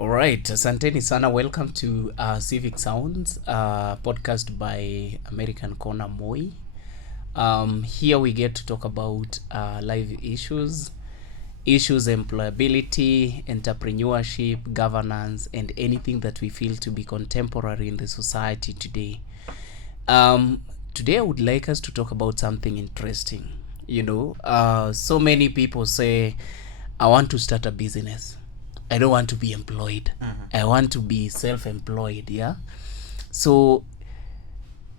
All right, asanteni sana. Welcome to Civic Sounds, podcast by American Corner Moi. Here we get to talk about live issues, employability, entrepreneurship, governance, and anything that we feel to be contemporary in the society today. Today I would like us to talk about something interesting. So many people say, I want to start a business. I don't want to be employed. I want to be self-employed, yeah? So,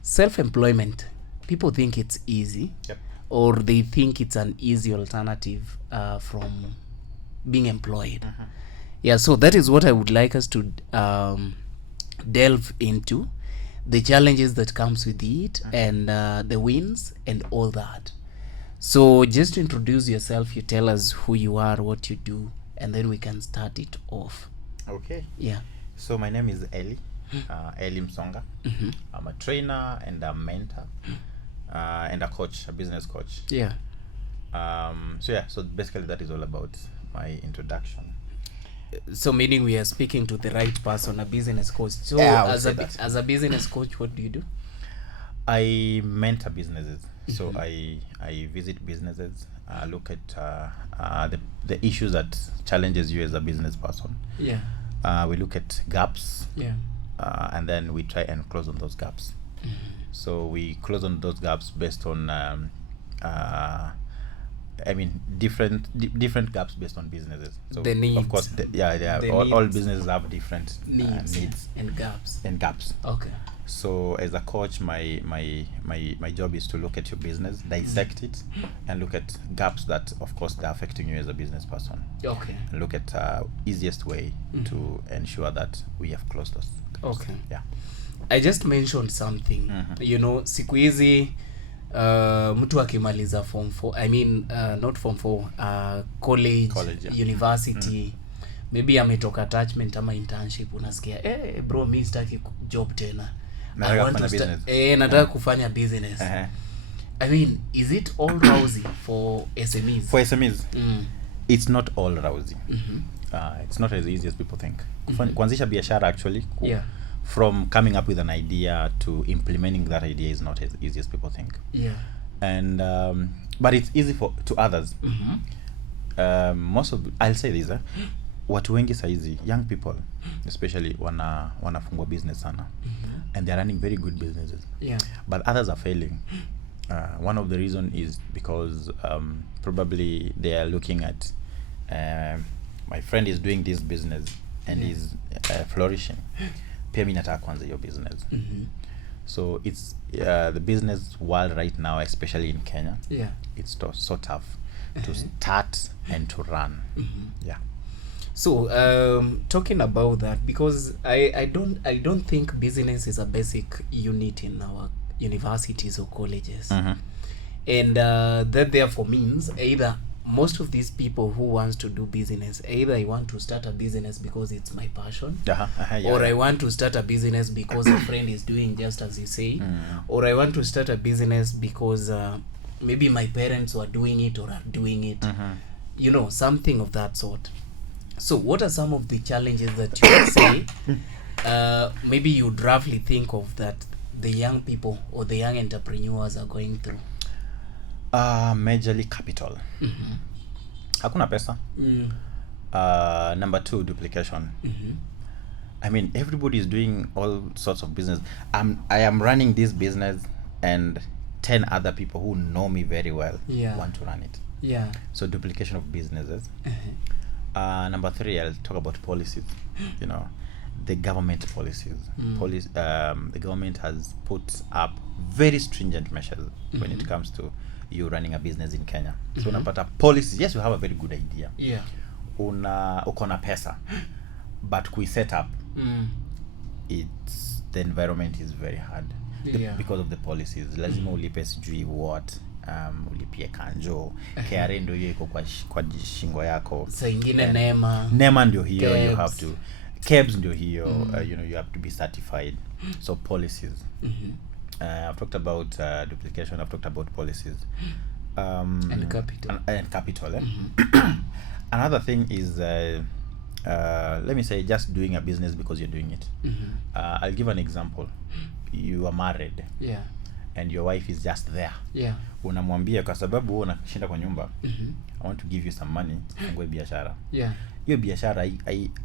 self-employment, people think it's easy. Yep. Or they think it's an easy alternative from being employed. Yeah, so that is what I would like us to delve into. The challenges that comes with it and the wins and all that. So, just to introduce yourself, you tell us who you are, what you do, and then we can start it off. Okay. Yeah. So my name is Elly, Elly Msonga. I'm a trainer and a mentor and a coach, a business coach. Yeah. So basically that is all about my introduction. So meaning we are speaking to the right person, a business coach. So Yeah, as a business coach, what do you do? I mentor businesses. So I visit businesses, look at the issues that challenges you as a business person. Yeah. We look at gaps. Yeah. And then we try and close on those gaps. So we close on those gaps based on different gaps based on businesses. So the needs. Of course, all businesses have different needs and gaps. Okay. So as a coach, my job is to look at your business, dissect it, and look at gaps that, of course, they're affecting you as a business person. Okay. And look at easiest way to ensure that we have closed those gaps. Okay. Yeah. I just mentioned something. Siku hizi mtu akimaliza form 4, not form 4, college yeah. University, maybe ametoka attachment ama internship, unasikia bro, mimi sitaki job tena. I want to start nataka kufanya business. I mean, is it all rosy for SMEs? For SMEs, it's not all rosy. It's not as easy as people think. Kuanzisha biashara actually, from coming up with an idea to implementing that idea is not as easy as people think. Yeah. And but it's easy to others. I'll say this, watu wengi saizi, young people especially, wanafungua business sana. And they're running very good businesses. Yeah. But others are failing. One of the reason is because probably they are looking at my friend is doing this business and is flourishing. Pia mimi nataka kuanza your business. So it's the business world right now, especially in Kenya. Yeah. It's so tough to start and to run. Yeah. So talking about that, because I don't think business is a basic unit in our universities or colleges. And that therefore means either most of these people who wants to do business, either I want to start a business because it's my passion, or I want to start a business because a friend is doing, just as you say, or I want to start a business because maybe my parents were doing it or are doing it, something of that sort. So what are some of the challenges that you would say maybe you'd roughly think of that the young people or the young entrepreneurs are going through? Majorly capital. Hakuna pesa. Number 2, duplication. I mean, everybody is doing all sorts of business. I am running this business and 10 other people who know me very well want to run it. Yeah. So duplication of businesses. Number 3, I'll talk about policies. The government policies. The government has put up very stringent measures when it comes to you running a business in Kenya. So unapata policies. Yes, you have a very good idea. Yeah. Uko na pesa, but kui set up, the environment is very hard because of the policies. Lazima ulipe sijui what, ulipie kanjo, KRA ndio hiyo iko kwa shingo yako. Saa ingine nema ndio hiyo, you have to KEBS ndio hiyo, you have to be certified. So policies. I've talked about duplication, I've talked about policies. And capital. And capital. Another thing is let me say, just doing a business because you're doing it. I'll give an example. You are married. Yeah. And your wife is just there. Yeah. Unamwambia kwa sababu wewe unashinda kwa nyumba. I want to give you some money. Fungue biashara. Yeah. Hiyo biashara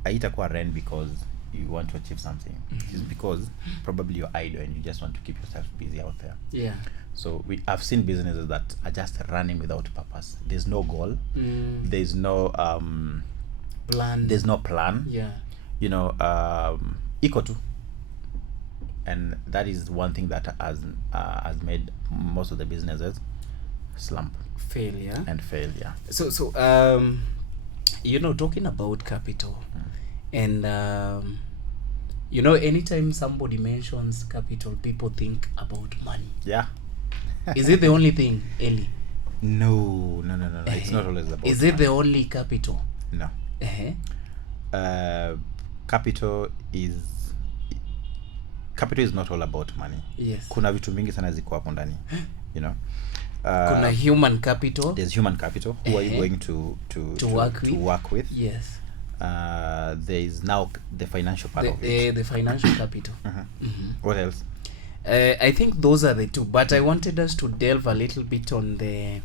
haitakuwa run because you want to achieve something. It's because probably you're idle and you just want to keep yourself busy out there. Yeah. So I've seen businesses that are just running without purpose. There's no goal. There's no plan. There's no plan. Yeah. You know, iko tu. And that is one thing that has made most of the businesses slump, failure. So you know, talking about capital, and you know, anytime somebody mentions capital, people think about money. Yeah. Is it the only thing, Elly? No. It's not always about. Is it the only capital? No. Capital is not all about money. Yes. Kuna vitu mingi sana ziko hapo ndani. You know. Kuna human capital. There's human capital. Who are you going to work with? Yes. There is now the financial part of it. The financial capital. What else? I think those are the two, but I wanted us to delve a little bit on the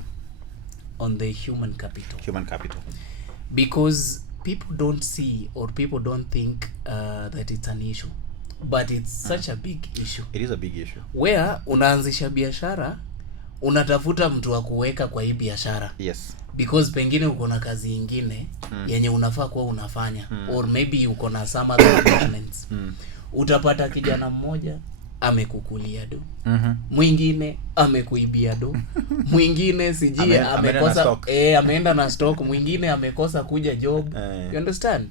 human capital. Human capital. Because people don't see, or people don't think that it's an issue, but it's such a big issue. It is a big issue. Where unaanzisha biashara, unatafuta mtu wa kuweka kwa hii biashara. Yes. Because pengine uko na kazi ingine yenye unafaa kuwa unafanya, or maybe uko na some other commitments. Utapata kijana mmoja amekukulia do. Mwingine amekuibia do. Mwingine siji amekosa ameenda na stock, mwingine amekosa kuja job. You understand?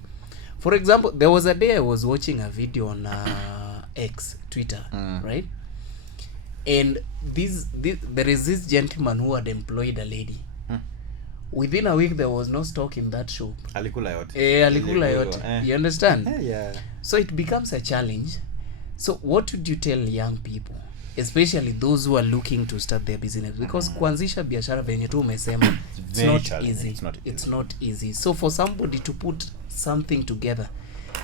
For example, there was a day I was watching a video on X, Twitter, right? And there is this gentleman who had employed a lady. Within a week there was no stock in that shop. Alikula yote. Alikula yote. You understand? Yeah. So it becomes a challenge. So what would you tell young people, especially those who are looking to start their business? Because kuanzisha biashara venye tu umesema, it's not easy. It's not easy. So for somebody to put something together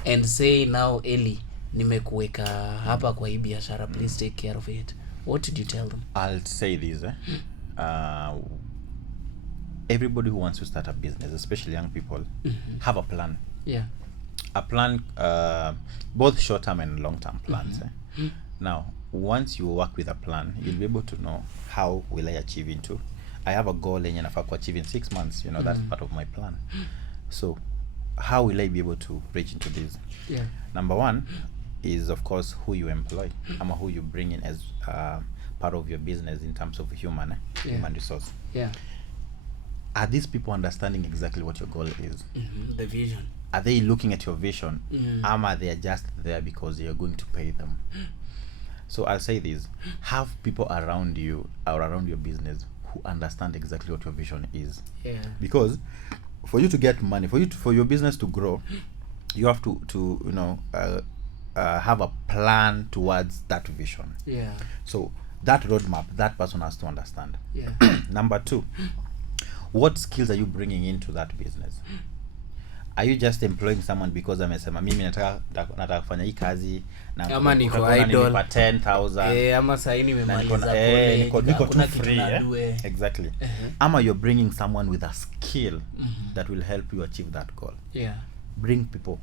and say, now Elly, nimekuweka hapa kwa hii biashara, please take care of it, what did you tell them? I'll say this. Everybody who wants to start a business, especially young people, have a plan. Yeah. A plan, both short-term and long-term plans. Now, once you work with a plan, you'll be able to know how will I achieve into. I have a goal and I achieve in 6 months. You know, that's part of my plan. So, how will I be able to reach into this? Yeah. Number one is, of course, who you employ, who you bring in as part of your business in terms of human resource. Yeah. Are these people understanding exactly what your goal is? The vision. Are they looking at your vision? Or they are just there because you're going to pay them? So I'll say this: have people around you or around your business who understand exactly what your vision is. Yeah. Because for you to get money, for your business to grow, you have to have a plan towards that vision. Yeah. So that roadmap, that person has to understand. Yeah. Number two, what skills are you bringing into that business? Are you just employing someone because amesema mimi nataka kufanya hii kazi na ama niko idle 10,000 ama sasa nimemaliza kule niko too free exactly. Ama you're bringing someone with a skill that will help you achieve that goal. Yeah. Bring people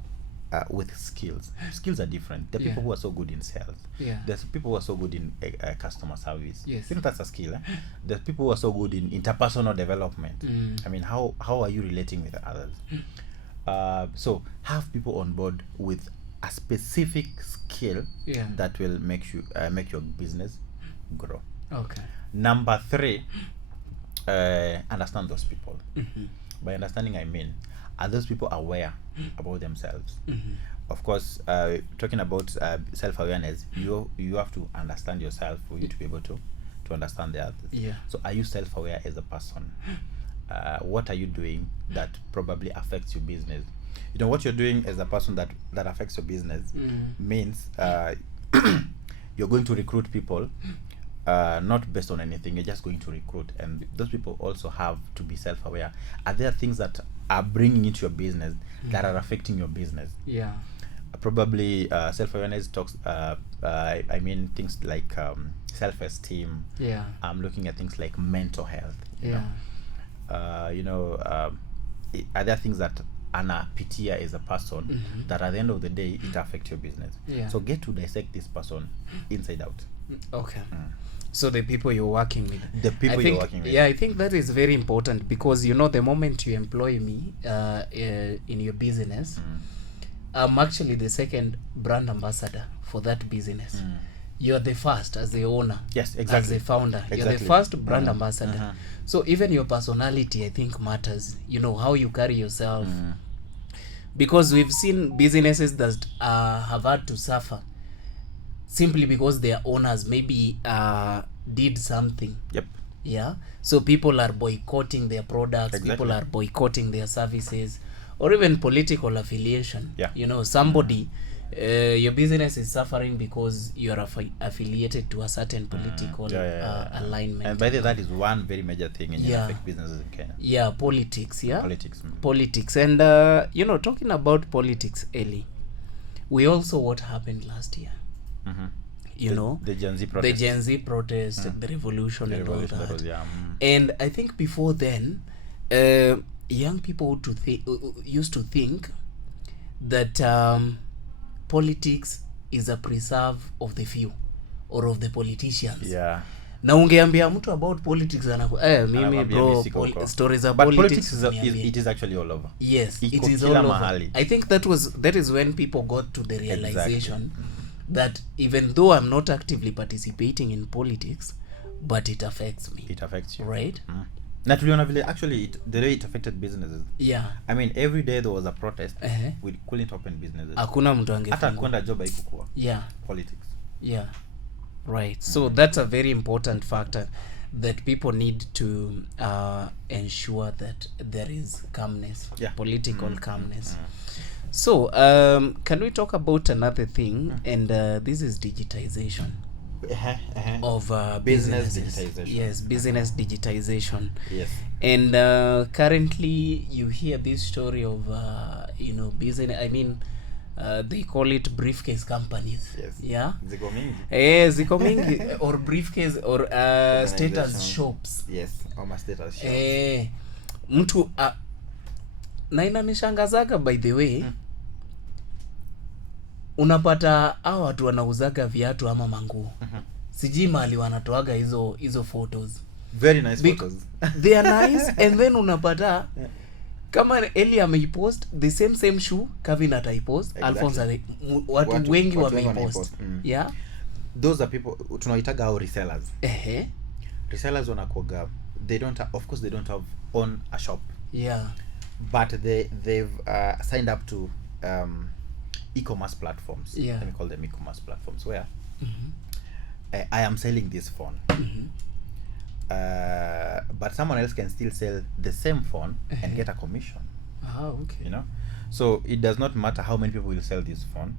with skills. Skills are different. There are people who are so good in sales. Yeah. There's people who are so good in customer service. Yes. You know, that's a skill. There's people who are so good in interpersonal development. I mean, how are you relating with others? So have people on board with a specific skill that will make your business grow. Okay. Number three, understand those people. By understanding, I mean, are those people aware about themselves? Of course, talking about self-awareness, you have to understand yourself for you to be able to understand the others. Yeah. So are you self-aware as a person? What are you doing that probably affects your business? You know, what you're doing as a person that affects your business means you're going to recruit people not based on anything. You're just going to recruit, and those people also have to be self-aware. Are there things that are bringing into your business that are affecting your business. Yeah. Probably self-awareness talks, I mean things like self-esteem. Yeah. I'm looking at things like mental health. You know, other things that anapitia as a person that at the end of the day it affects your business. Yeah. So get to dissect this person inside out. Okay. So the people you're working with. The people you're working with. Yeah, I think that is very important, because you know, the moment you employ me in your business, I'm actually the second brand ambassador for that business. You're the first as the owner. Yes, exactly. As the founder. Exactly. You're the first brand ambassador. So even your personality, I think, matters. You know, how you carry yourself. Because we've seen businesses that have had to suffer simply because their owners maybe did something. Yep. Yeah. So people are boycotting their products. Exactly. People are boycotting their services, or even political affiliation. Yeah. You know, somebody, your business is suffering because you are affiliated to a certain political alignment. And by the way, that is one very major thing in affect businesses in Kenya. Yeah, politics. Yeah. Politics. And you know, talking about politics, Elly, we also what happened last year. You know, the Gen Z protest, the revolution, and all that. Was, And I think before then, young people used to think that politics is a preserve of the few or of the politicians. Yeah. Na ungeambia mtu about politics mimi bro, stories about politics it is actually all over. Yes, it is all over. I think that is when people got to the realization that even though I'm not actively participating in politics, but it affects me. It affects you. Right? Na tuliona vile actually the way it affected businesses. Yeah. I mean, every day there was a protest. We couldn't open businesses. Hakuna mtu angefungua. Hata kwenda job haikuwa. Yeah. Politics. Yeah. Right. So that's a very important factor that people need to ensure that there is calmness, political calmness. So, can we talk about another thing? And this is digitization of business digitization. Yes, business digitization. Yes. And currently, you hear this story of you know, business. I mean, they call it briefcase companies. Yes. Yeah. Ziko mingi. Ziko mingi. Or briefcase or status shops. Yes. Or status shops. Mtu na inanishangazaga by the way. Unapata hao watu wanauzaga viatu ama manguo. Sijui mali wanatoaga hizo photos. Very nice photos. They are nice. And then unapata kama Elly ameipost the same shoe, Cavin ataipost, Alfonce watu wengi wameipost. Yeah. Those are people tunaitaga au resellers. Resellers wanakuaga, they don't have, of course they don't have own a shop. Yeah. But they've signed up to e-commerce platforms. Yeah. Let me call them e-commerce platforms where I am selling this phone. But someone else can still sell the same phone and get a commission. Okay. You know, so it does not matter how many people will sell this phone,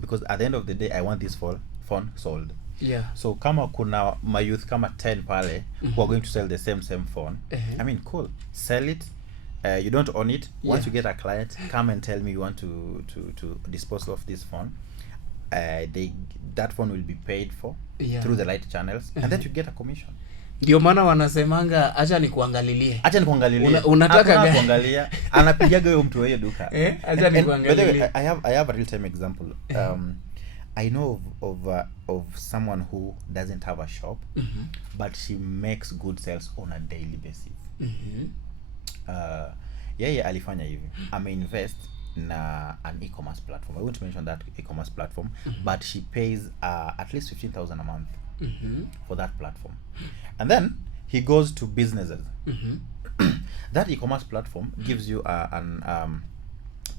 because at the end of the day I want this phone sold. Yeah. So kama kuna mayouth kama 10 pale who are going to sell the same phone, I mean, cool, sell it. You don't own it. Once you get a client, come and tell me you want to dispose of this phone. That phone will be paid for through the right channels, and then you get a commission. Ndio maana wanasemanga acha nikuangalilie. Unataka kuangalia, anapigaga huyo mtu wa hiyo duka. Acha nikuangalilie. I have a real time example. I know of someone who doesn't have a shop, but she makes good sales on a daily basis. Yeye alifanya hivi. Ameinvest na an e-commerce platform. I won't mention that e-commerce platform, but she pays at least 15,000 a month for that platform. And then he goes to businesses. That e-commerce platform gives you an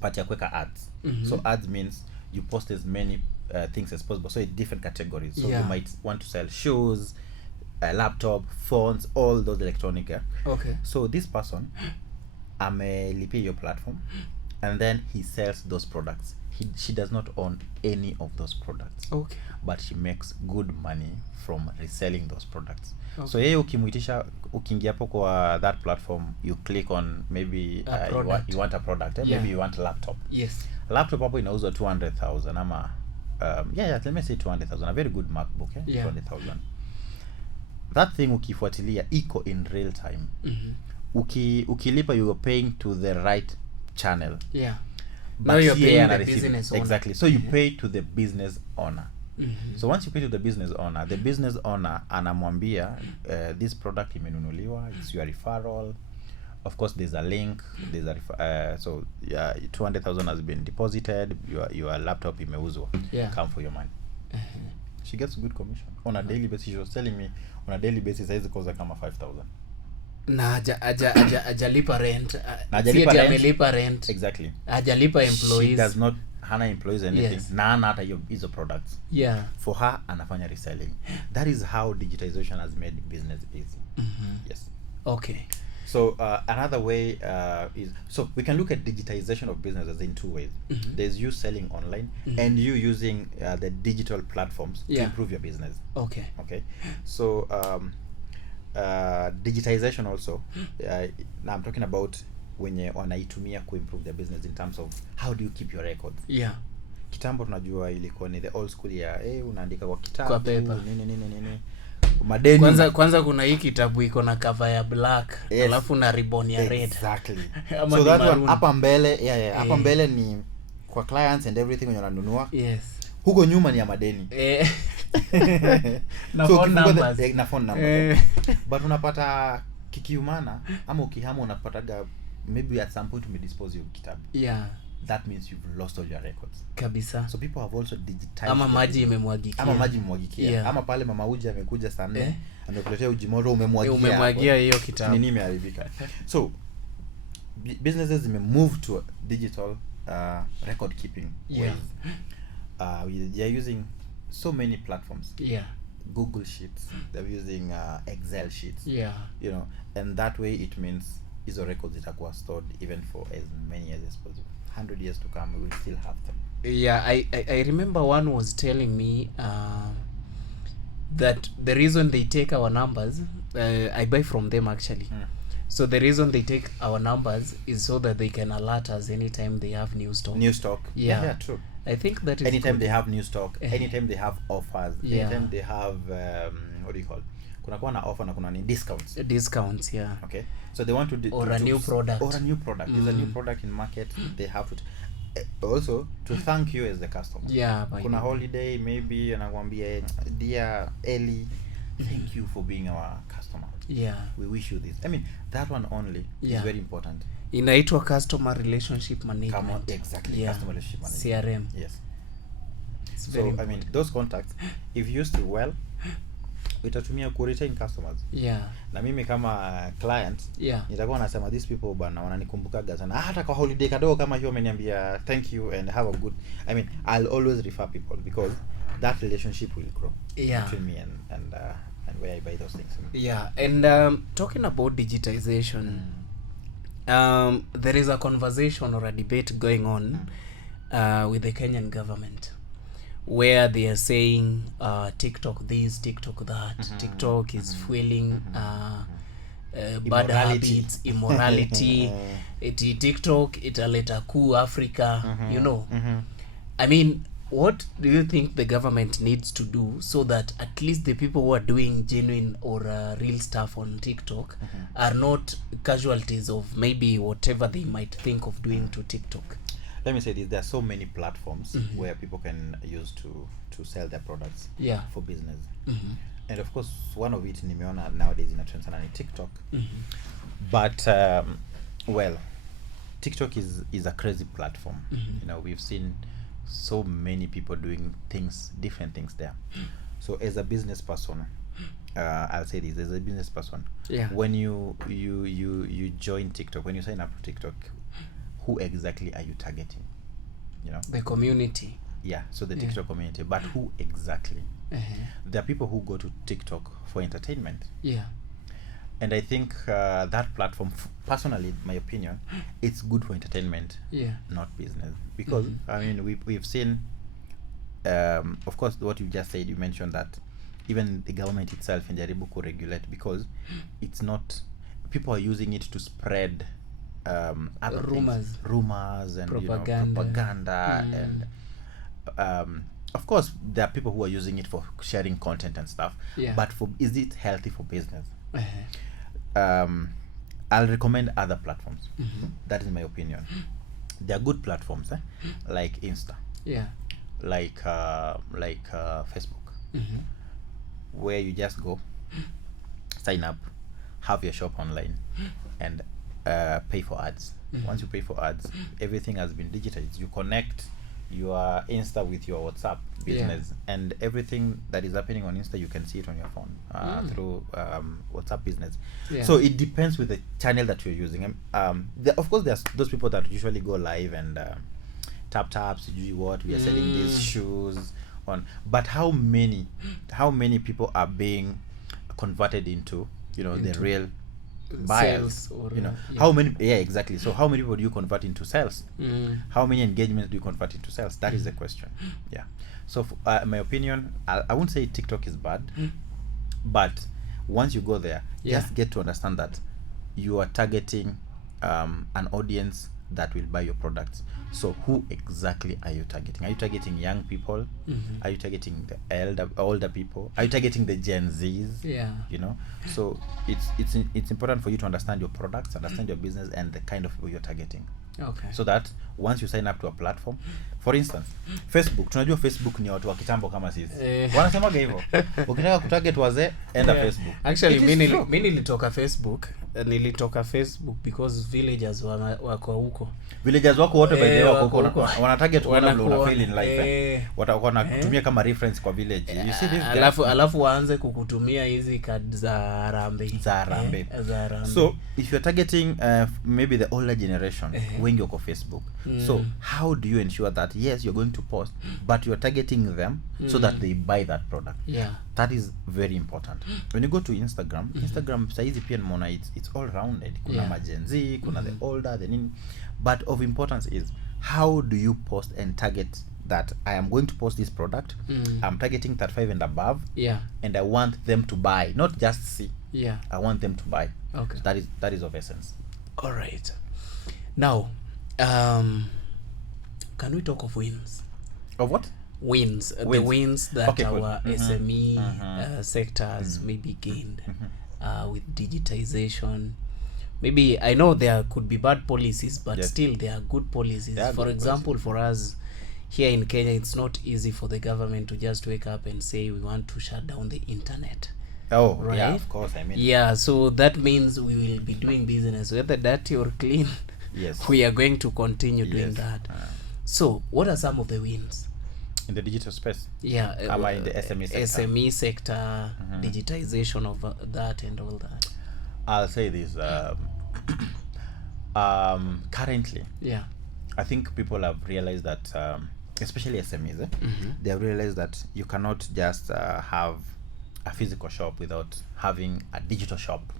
part ya kuweka ads. So ads means you post as many things as possible, so in different categories. So you might want to sell shoes, a laptop, phones, all those electronic. Okay. So this person amelipia your platform, and then he sells those products she does not own any of those products. Okay. But she makes good money from reselling those products. Okay. So yeye ukimuitisha, ukiingia hapo kwa that platform, you click on maybe you want a product, maybe you want a laptop. Yes. Laptop hapo inauzwa 200,000 ama let me say 200,000, a very good MacBook, 200,000. That thing ukifuatilia iko in real time. Ukilipa, you are paying to the right channel. Yeah. But now you're paying the business owner. Exactly. So you pay to the business owner. So once you pay to the business owner anamwambia this product imenunuliwa, it's your referral. Of course there's a link, there's a so 200,000 has been deposited, your laptop imeuzwa. Come for your money. She gets good commission on a daily basis. She was telling me on a daily basis haizi koza kama 5,000. Na ajalipa rent. Amelipa rent. Exactly. Ajalipa employees. She does not hana employees anything. Yes. Na hana hata hizo products. Yeah. For her anafanya reselling. That is how digitization has made business easy. Yes. Okay. So another way is, so we can look at digitization of businesses in two ways. There's you selling online and you using the digital platforms to improve your business. Okay. So digitization also, now I'm talking about when you wanaitumia ku improve their business in terms of how do you keep your records. Yeah. Kitambo tunajua ilikuwa ni the old school ya unaandika kwa kitabu kwa paper. Nini madeni. Kwanza kuna hii kitabu iko na cover ya black, alafu na ribbon ya red. Exactly. So that one hapa mbele, hapa mbele ni kwa clients and everything when unanunua. Yes. Huko nyuma ni ya madeni. Na so phone numbers. Na phone numbers. But unapata kikiumana ama ukihama unapataga maybe at some point umedispose your kitabu. Yeah. That means you've lost all your records. Kabisa. So people have also digitized. Ama maji imemwagikia. Ama pale mama uji amekuja saa 4 amekuletea uji moto umemwagia hiyo kitabu. Nini imeharibika. So businesses move to digital record keeping ways. They are using so many platforms. Yeah. Google Sheets, they're using Excel sheets. Yeah. You know, and that way it means hizo records zitakuwa stored even for as many years as possible. 100 years to come we will still have them. Yeah, I remember one was telling me that the reason they take our numbers, I buy from them actually. So the reason they take our numbers is so that they can alert us anytime they have new stock. Yeah, true. I think that is anytime good. They have new stock, anytime they have offers, anytime they have what do you call, kuna kuwa na offer na kuna ni discounts. Yeah. Okay, so they want to a new product. There's a new product in market. They have to also to thank you as the customer. Yeah, kuna holiday maybe anakuambia dear Elly, thank you for being our customer. Yeah, we wish you this. I mean that one only is very important. Inaitwa customer relationship management. Exactly. Customer relationship management, CRM. Yes. So I mean those contacts if used well utatumia ku retain customers. Yeah. Na mimi kama client nitakuwa nasema these people bana wananikumbukaga sana hata kwa holiday kadogo kama hiyo ameniambia thank you and have a good, I mean I'll always refer people because that relationship will grow between me and where I buy those things. Yeah. And talking about digitization, there is a conversation or a debate going on with the Kenyan government where they are saying TikTok this, TikTok that. TikTok is fueling bad habits, immorality. TikTok italeta coup Africa, you know. I mean, what do you think the government needs to do so that at least the people who are doing genuine or real stuff on TikTok are not casualties of maybe whatever they might think of doing to TikTok? Let me say this, there are so many platforms where people can use to sell their products for business. And of course one of it nimeona nowadays in a trend sana ni TikTok. But well, TikTok is a crazy platform. You know, we've seen so many people doing different things there. So as a business person, I'll say this, as a business person, when you join TikTok, when you sign up for TikTok, who exactly are you targeting? You know, the community. Yeah, so the TikTok community, but who exactly? There are people who go to TikTok for entertainment. Yeah. And I think that platform, personally, my opinion, it's good for entertainment, not business. Because I mean, we've seen, of course, what you just said. You mentioned that even the government itself in Jaribu could regulate, because it's not, people are using it to spread other rumors and propaganda and of course there are people who are using it for sharing content and stuff, but is it healthy for business? I'll recommend other platforms. That is my opinion. They are good platforms, like Insta, like Facebook, where you just go, sign up, have your shop online, and pay for ads. Once you pay for ads, everything has been digitized. You connect your Insta with your WhatsApp business, and everything that is happening on Insta, you can see it on your phone through WhatsApp business. So it depends with the channel that you're using. Of course, there's those people that usually go live and taps. Usually, what we are selling these shoes on, but how many people are being converted into the real buyers, how many, exactly. So how many people do you convert into sales? How many engagements do you convert into sales? That is the question. So my opinion, I won't say TikTok is bad, but once you go there, just get to understand that you are targeting an audience that will buy your products. So who exactly are you targeting? Are you targeting young people? Are you targeting the older people? Are you targeting the Gen Zs? So it's important for you to understand your products, understand your business, and the kind of people you're targeting. So that once you sign up to a platform, for instance, Facebook, tunajua Facebook ni watu wa kitambo kama sisi. Wanasemaga hivyo. Ukitaka kutarget wazee, enda Facebook. Actually, mimi nilitoka Facebook because villagers wako huko. Villagers wako wote by the way wako huko. Wana target wana fail in life. Watakuwa na kutumia kama reference kwa village. You see this? Alafu waanze kukutumia hizi card za Harambee. So, if you're targeting maybe the older generation, wengi wako Facebook. So, how do you ensure that yes, you're going to post, but you're targeting them so that they buy that product? That is very important. When you go to Instagram saizi pia nimeona it's all rounded. Kuna magenzi, kuna the older, the nini. But of importance is, how do you post and target that I am going to post this product? I'm targeting 35 and above. And I want them to buy, not just see. I want them to buy. So that is of essence. All right. Now, can we talk of wins? Of what? Wins. The wins that our SME sectors maybe gained with digitization. Maybe, I know there could be bad policies, but still there are good policies. For example, for us here in Kenya, it's not easy for the government to just wake up and say we want to shut down the internet. Right? Yeah, of course. I mean, so that means we will be doing business, whether dirty or clean. We are going to continue doing that. So, what are some of the wins in the digital space? Am I in the SME sector? SME sector, digitization of that and all that. I'll say this. Currently, I think people have realized that, especially SMEs, they have realized that you cannot just have a physical shop without having a digital shop.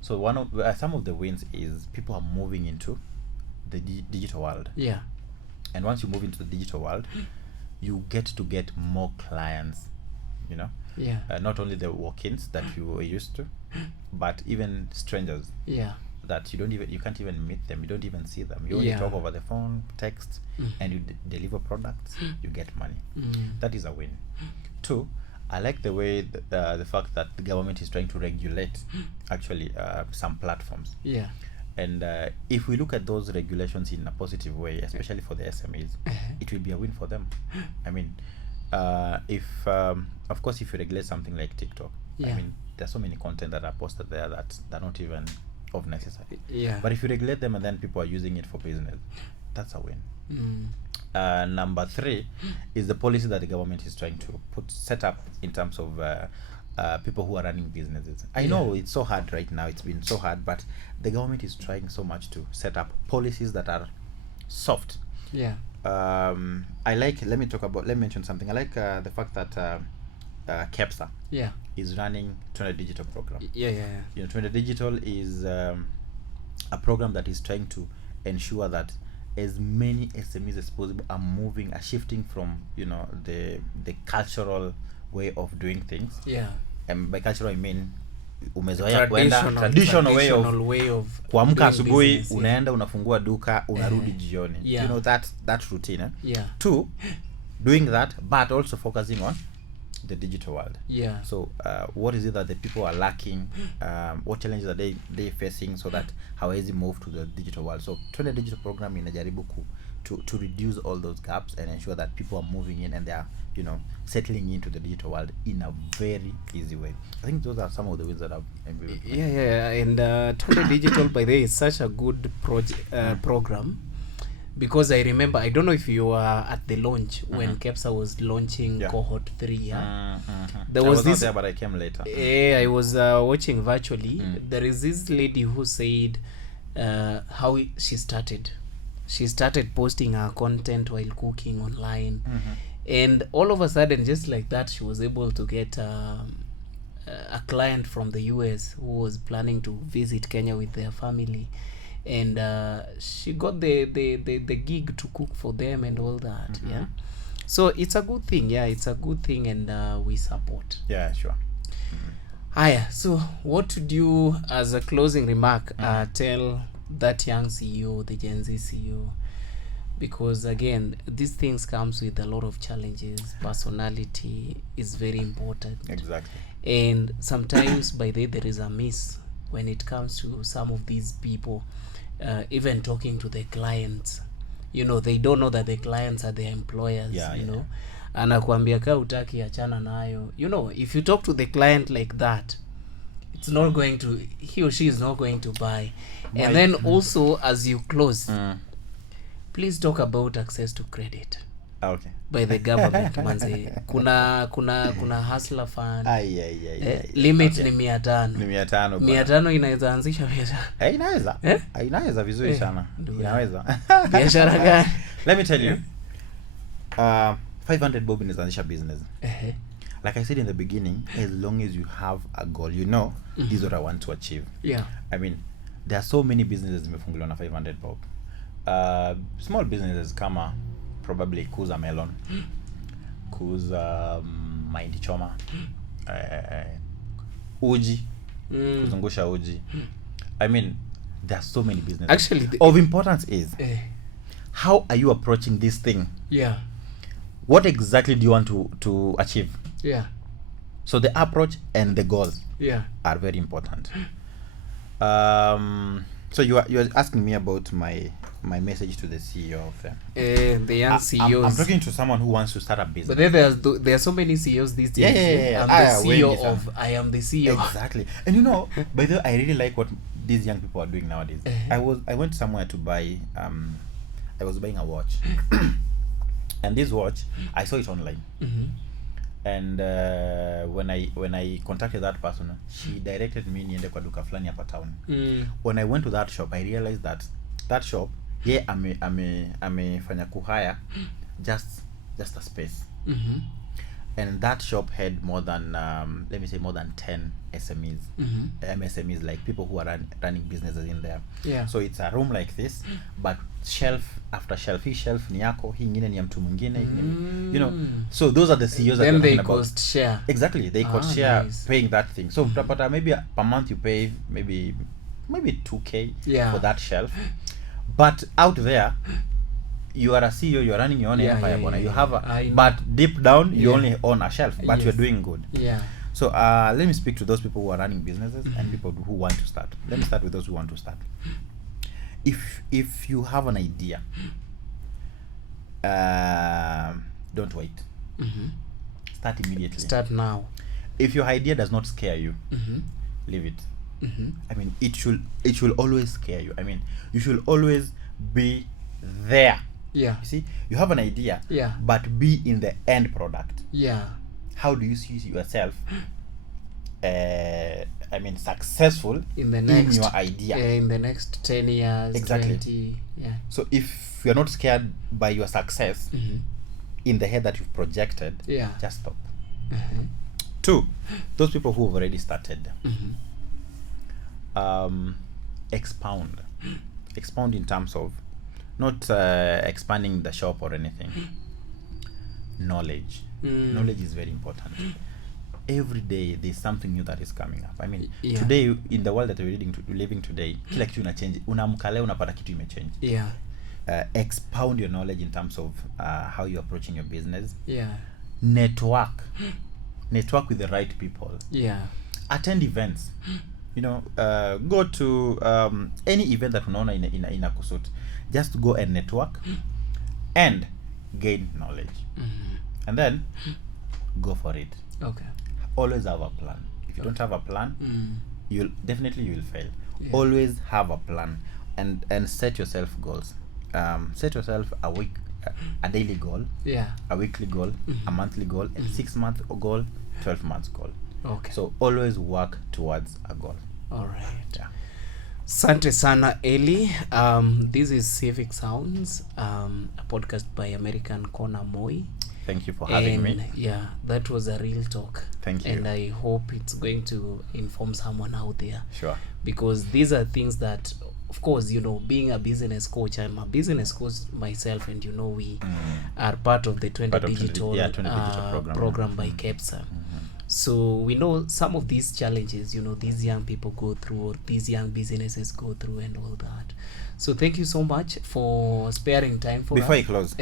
So some of the wins is people are moving into the digital world. And once you move into the digital world, you get more clients. Not only the walk-ins that you were used to, but even strangers. That you can't even meet them, you don't even see them. You only talk over the phone, text, and you deliver products, you get money. That is a win. 2, I like the way the fact that the government is trying to regulate actually some platforms. And if we look at those regulations in a positive way, especially for the SMEs, it will be a win for them. I mean, if of course if you regulate something like TikTok, I mean, there's so many content that are posted there that they're not even of necessity. But if you regulate them and then people are using it for business, that's a win. Number 3 is the policy that the government is trying to set up in terms of people who are running businesses. I know it's so hard right now, it's been so hard, but the government is trying so much to set up policies that are soft. Let me mention something. I like the fact that Kepsa Yeah. is running 20 Digital program. Yeah. You know, 20 Digital is a program that is trying to ensure that as many SMEs as possible are shifting from, you know, the cultural way of doing things. Yeah. And by cultural I mean umezoea kwenda traditional way of kuamka asubuhi unaenda unafungua duka unarudi jioni. Yeah. You know that routine. Yeah. 2, doing that but also focusing on the digital world. Yeah. So what is it that the people are lacking? What challenges are they facing so that hawezi move to the digital world? So 20 Digital program inajaribu to reduce all those gaps and ensure that people are moving in and they are, you know, settling into the digital world in a very easy way. I think those are some of the ways that I've yeah. And 20 Digital by the way is such a good program, because I remember, I don't know if you were at the launch when Kepsa was launching cohort 3. Yeah. There was not there, but I came later. Yeah, I was watching virtually. There is this lady who said how she started. She started posting her content while cooking online. And all of a sudden, just like that, she was able to get a client from the US who was planning to visit Kenya with their family. And she got the gig to cook for them and all that. Yeah. So it's a good thing. Yeah, it's a good thing, and we support. Yeah, sure. Aya, so what would you, as a closing remark, tell that young CEO, the Gen Z CEO? Because again, these things comes with a lot of challenges. Personality is very important. Exactly. And sometimes by the way, there is a miss when it comes to some of these people. Even talking to the clients, you know, they don't know that the clients are their employers. You know, anakuambia ka utaki achana nayo. You know, if you talk to the client like that, it's not going to, he or she is not going to buy. And then also, as you close, please talk about access to credit. Okay. By the government. Manze, kuna hustler fund. Limit ni 500. Ni 500. 500 inaweza anzisha biashara. Inaweza. Inaweza vizuri sana. Inaweza. Biashara gani? Let me tell you. 500 bob inaanzisha business. Like I said in the beginning, as long as you have a goal, you know, this is what I want to achieve. Yeah. I mean, there are so many businesses zimefunguliwa na 500 bob. Small businesses kama probably kuuza melon, kuuza mahindi choma, uji, kuzungusha uji. I mean, there are so many businesses. Actually, of importance is how are you approaching this thing? Yeah. What exactly do you want to achieve? Yeah. So the approach and the goals are very important. So you are asking me about my message to the CEO of them. The young CEOs. I'm talking to someone who wants to start a business. But there are so many CEOs these days. Yeah. I am the CEO. Exactly. And you know, by the way, I really like what these young people are doing nowadays. I went somewhere to buy I was buying a watch. And this watch, I saw it online. And when I contacted that person, she directed me niende kwa duka fulani hapa town. When I went to that shop, I realized that shop, amefanya kuhaya just a space. And that shop had more than let me say more than 10 SMEs, MSMEs, like people who are running businesses in there. Yeah. So it's a room like this, but shelf after shelf. Hii shelf ni yako, hii ingine ni ya mtu mwingine. You know, so those are the CEOs that then they about. cost share. Exactly, they cost share, nice. paying that thing. So but maybe per month you pay maybe 2K for that shelf. But out there, you are a CEO, you are running your own empire. You have but deep down you only own a shelf, but you're doing good. Yeah. So let me speak to those people who are running businesses and people who want to start. Let me start with those who want to start. If you have an idea, don't wait. Start immediately. Start now. If your idea does not scare you, leave it. I mean, it should always scare you. I mean, you should always be there. Yeah. You see, you have an idea, but be in the end product. Yeah. How do you see yourself? I mean, successful in your idea. In the next 10 years, exactly. 20. Yeah. So if you're not scared by your success in the head that you've projected, just stop. Two, those people who have already started, expound in terms of not expanding the shop or anything. Knowledge is very important. Every day there's something new that is coming up. I mean, today in the world that we're living today, kila kitu ina change. Unaamka leo unapata kitu imechange. Expound your knowledge in terms of how you're approaching your business. Network with the right people. Attend events. You know, go to any event that unaona ina kusut. Just go and network and gain knowledge. And then go for it. Always have a plan. If you don't have a plan, you'll fail. Always have a plan and set yourself goals. Set yourself a daily goal, a weekly goal, a monthly goal, a 6-month goal, 12 months goal. So always work towards a goal. All right. Sante sana Elly. This is Civic Sounds, a podcast by American Corner Moi. Thank you for having me. Yeah, that was a real talk. Thank you. And I hope it's going to inform someone out there. Sure. Because these are things that, of course, you know, being a business coach, I'm a business coach myself, and you know, we are part of the 20 Digital program by Capsa. So we know some of these challenges, you know, these young people go through, or these young businesses go through, and all that. So thank you so much for sparing time for Before us. I close,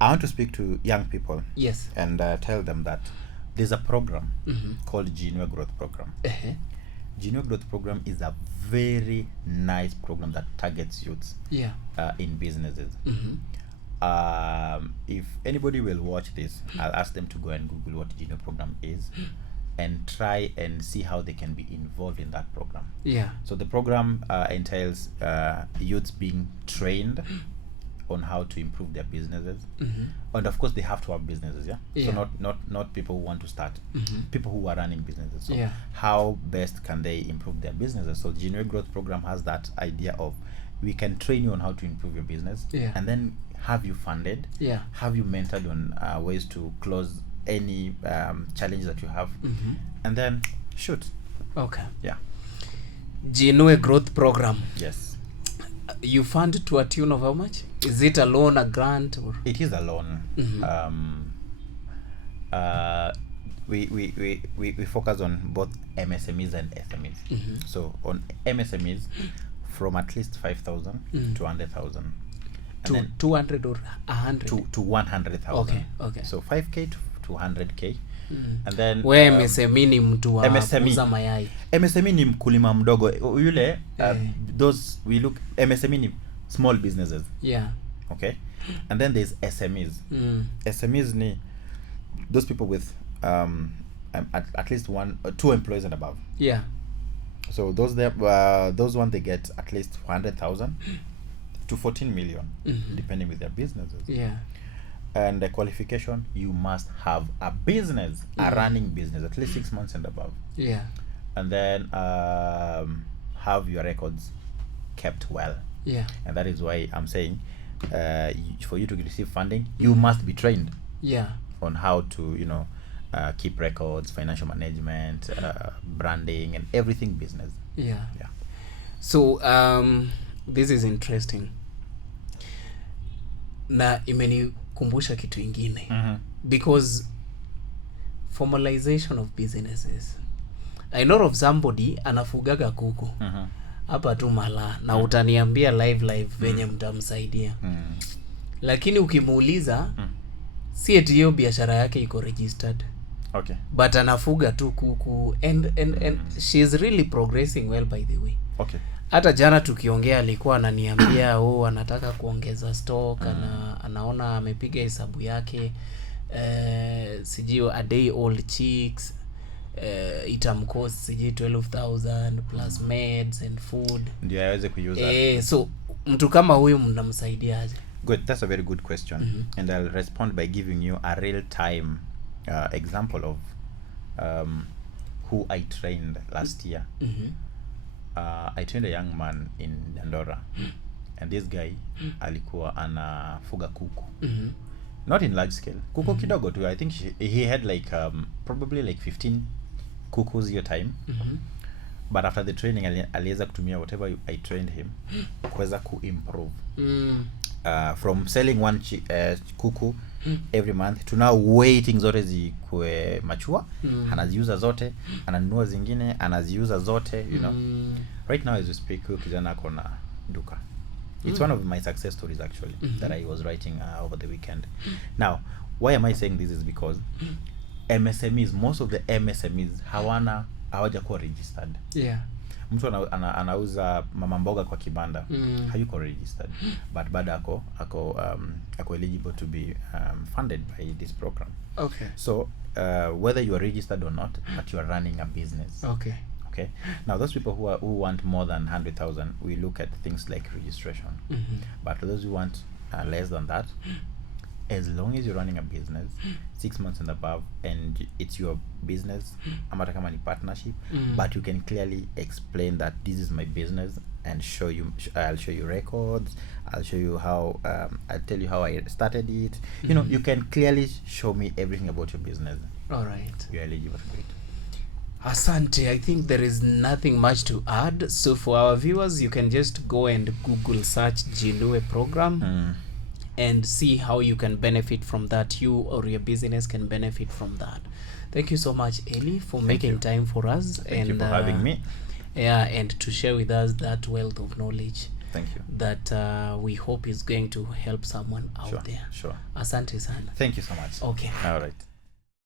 I want to speak to young people. Yes. And tell them that there's a program called Genuine Growth Program. Genuine Growth Program is a very nice program that targets youths in businesses. If anybody will watch this, I'll ask them to go and Google what Genuine Program is and try and see how they can be involved in that program. So the program entails youths being trained on how to improve their businesses, and of course they have to have businesses. So not people who want to start, people who are running businesses. So how best can they improve their businesses? So Genuine Growth Program has that idea of, we can train you on how to improve your business, and then have you funded, have you mentored on ways to close any challenge that you have, and then shoot. Genuine Growth Program. Yes. You fund to a tune of how much? Is it a loan, a grant, or? It is a loan. We focus on both MSMEs and SMEs. So on MSMEs, from at least 5,000 to 100,000. To 200 or 100? To 100,000. Okay. So 5K to 100K. And then MSME ni mtu wa kuuza mayai. MSME ni mkulima mdogo yule. Those we look, MSME ni small businesses. Okay. And then there's SMEs. SMEs ni those people with at least 1 or 2 employees and above. So those one, they get at least 100,000 to 14 million, depending with their businesses. And the qualification, you must have a business, a running business, at least 6 months and above. And then have your records kept well. And that is why I'm saying, for you to receive funding, you must be trained on how to, you know, keep records, financial management, branding, and everything business. So this is interesting. Na imenikumbusha kitu ingine. Because formalization of businesses. I know of somebody anafugaga kuku. Hapa tu Mala, na utaniambia live venye mtamsaidia. Lakini ukimuuliza, si eti hiyo biashara yake iko registered. But anafuga tu kuku, and she's really progressing well, by the way. Hata jana tukiongea alikuwa ananiambia anataka kuongeza stock, anaona amepiga hesabu yake, sijui a day old chicks itamcost sijui 12,000 plus meds and food ndio aweze kuuza. So mtu kama huyu mnamsaidiaje? Good, that's a very good question. And I'll respond by giving you a real time example of who I trained last year. I trained a young man in Dandora, and this guy alikuwa anafuga kuku. not in large scale. Kuku kidogo tu. I think he had like probably like 15 kukus your time. But after the training aliweza kutumia whatever I trained him kuweza kuimprove. From selling one kuku every month to now waiting zote zikuwe mature, anaziuza zote, ananunua zingine, anaziuza zote, you know. Right now as we speak, kijana ako na duka. It's one of my success stories actually that I was writing over the weekend. Now, why am I saying this is because MSMEs, most of the MSMEs hawajakuwa registered. Yeah. Mtu anauza mama mboga kwa kibanda, hayuko registered, but bado ako eligible to be funded by this program. Okay. So whether you are registered or not, but you are running a business. Okay. Now those people who want more than 100,000, we look at things like registration. But those who want less than that, as long as you're running a business 6 months and above, and it's your business, amata kama ni partnership, but you can clearly explain that this is my business and I'll show you records, I'll show you how I'll tell you how I started it. You know, you can clearly show me everything about your business. All right. You're eligible for it. Asante, I think there is nothing much to add. So for our viewers, you can just go and Google search Jinue program and see how you can benefit from that. You or your business can benefit from that. Thank you so much, Elly, for making time for us. Thank you for having me. Yeah, and to share with us that wealth of knowledge. Thank you. That we hope is going to help someone out there. Sure. Asante sana. Thank you so much. Okay. All right.